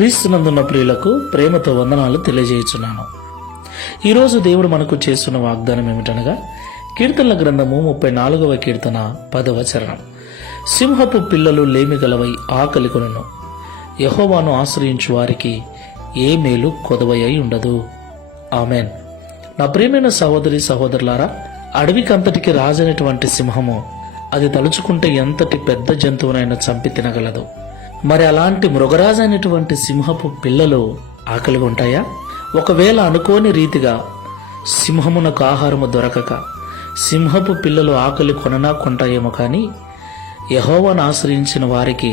క్రీస్తునందున్న ప్రియులకు ప్రేమతో వందనాలు తెలియజేయుచున్నాను. ఈరోజు దేవుడు మనకు చేస్తున్న వాగ్దానం ఏమిటనగా కీర్తనల గ్రంథము 34వ కీర్తన 10వ చరణం. సింహపు పిల్లలు లేమిగలవై ఆకలి కొనును, యెహోవాను ఆశ్రయించు వారికి ఏ మేలు కొదవై ఉండదు. ఆమెన్. నా ప్రియమైన సహోదరి సహోదరులారా, అడవికంతటికి రాజైనటువంటి సింహము అది తలుచుకుంటే ఎంతటి పెద్ద జంతువునైనా చంపి తినగలదు. మరి అలాంటి మృగరాజైనటువంటి సింహపు పిల్లలు ఆకలిగా ఉంటాయా? ఒకవేళ అనుకోని రీతిగా సింహమునకు ఆహారము దొరకక సింహపు పిల్లలు ఆకలి కొననా కొంటాయేమో కానీ యెహోవాను ఆశ్రయించిన వారికి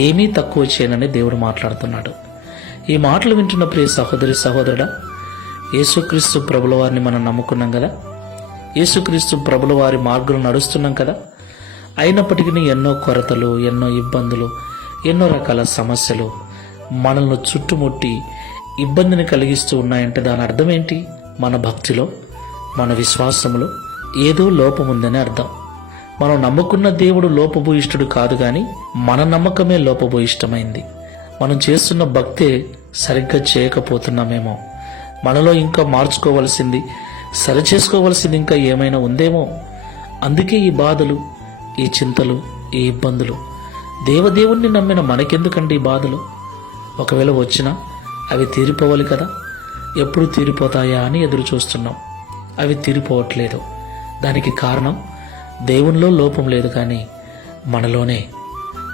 ఏమీ తక్కువ చేయనని దేవుడు మాట్లాడుతున్నాడు. ఈ మాటలు వింటున్న ప్రియ సహోదరి సహోదరుడా, యేసుక్రీస్తు ప్రభుల వారిని మనం నమ్ముకున్నాం కదా, యేసుక్రీస్తు ప్రభుల వారి మార్గంలో నడుస్తున్నాం కదా. అయినప్పటికీ ఎన్నో కొరతలు, ఎన్నో ఇబ్బందులు, ఎన్నో రకాల సమస్యలు మనల్ని చుట్టుముట్టి ఇబ్బందిని కలిగిస్తూ ఉన్నాయంటే దాని అర్థం ఏంటి? మన భక్తిలో, మన విశ్వాసంలో ఏదో లోపం ఉందని అర్థం. మనం నమ్ముకున్న దేవుడు లోపభూయిష్ఠుడు కాదు కానీ మన నమ్మకమే లోపభూయిష్టమైంది. మనం చేస్తున్న భక్తే సరిగ్గా చేయకపోతున్నామేమో, మనలో ఇంకా మార్చుకోవలసింది, సరిచేసుకోవలసింది ఇంకా ఏమైనా ఉందేమో. అందుకే ఈ బాధలు, ఈ చింతలు, ఈ ఇబ్బందులు. దేవదేవుణ్ణి నమ్మిన మనకెందుకండి ఈ బాధలు? ఒకవేళ వచ్చినా అవి తీరిపోవాలి కదా. ఎప్పుడు తీరిపోతాయా అని ఎదురు చూస్తున్నాం. అవి తీరిపోవట్లేదు. దానికి కారణం దేవునిలో లోపం లేదు కానీ మనలోనే.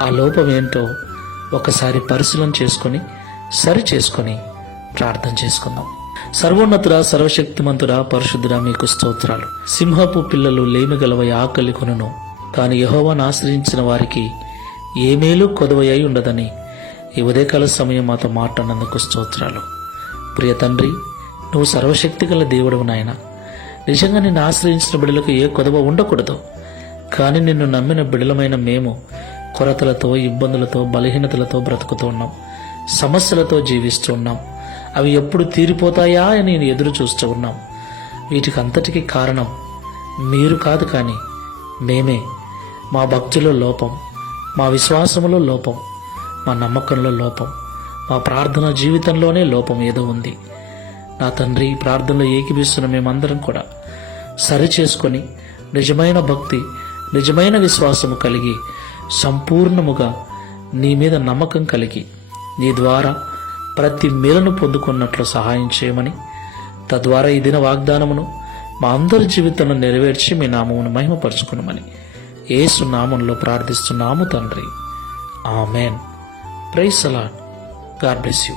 ఆ లోపం ఏంటో ఒకసారి పరిశీలన చేసుకొని సరి చేసుకొని ప్రార్థన చేసుకుందాం. సర్వోన్నతుడా, సర్వశక్తిమంతుడా, పరిశుద్ధుడా, మీకు స్తోత్రాలు. సింహపు పిల్లలు లేమిగలవై ఆకలి కొనును, కానీ యెహోవాను ఆశ్రయించిన వారికి ఏ మేలు కొదవై ఉండదని ఈ ఉదయకాల సమయం మాతో మాట్లాడినందుకు స్తోత్రాలు. ప్రియ తండ్రి, నువ్వు సర్వశక్తి గల దేవుడవు నాయన. నిజంగా నిన్ను ఆశ్రయించిన బిడ్డలకు ఏ కొదవ ఉండకూడదు. కానీ నిన్ను నమ్మిన బిడ్డలమైన మేము కొరతలతో, ఇబ్బందులతో, బలహీనతలతో బ్రతుకుతూ ఉన్నాం. సమస్యలతో జీవిస్తూ ఉన్నాం. అవి ఎప్పుడు తీరిపోతాయా అని నేను ఎదురు చూస్తూ ఉన్నాం. వీటికి అంతటికీ కారణం మీరు కాదు కానీ మేమే. మా భక్తిలో లోపం, మా విశ్వాసములో లోపం, మా నమ్మకంలో లోపం, మా ప్రార్థన జీవితంలోనే లోపం ఏదో ఉంది. నా తండ్రి, ప్రార్థనలో ఏకీభిస్తున్న మేమందరం కూడా సరి చేసుకొని నిజమైన భక్తి, నిజమైన విశ్వాసము కలిగి సంపూర్ణముగా నీ మీద నమ్మకం కలిగి నీ ద్వారా ప్రతి మేలును పొందుకున్నట్లు సహాయం చేయమని, తద్వారా ఈ దిన వాగ్దానమును మా అందరి జీవితంలో నెరవేర్చి మీ నామమును మహిమపరచుకునమని యేసు నామంలో ప్రార్థిస్తున్నాము తండ్రి. Amen. Praise the Lord. God bless you.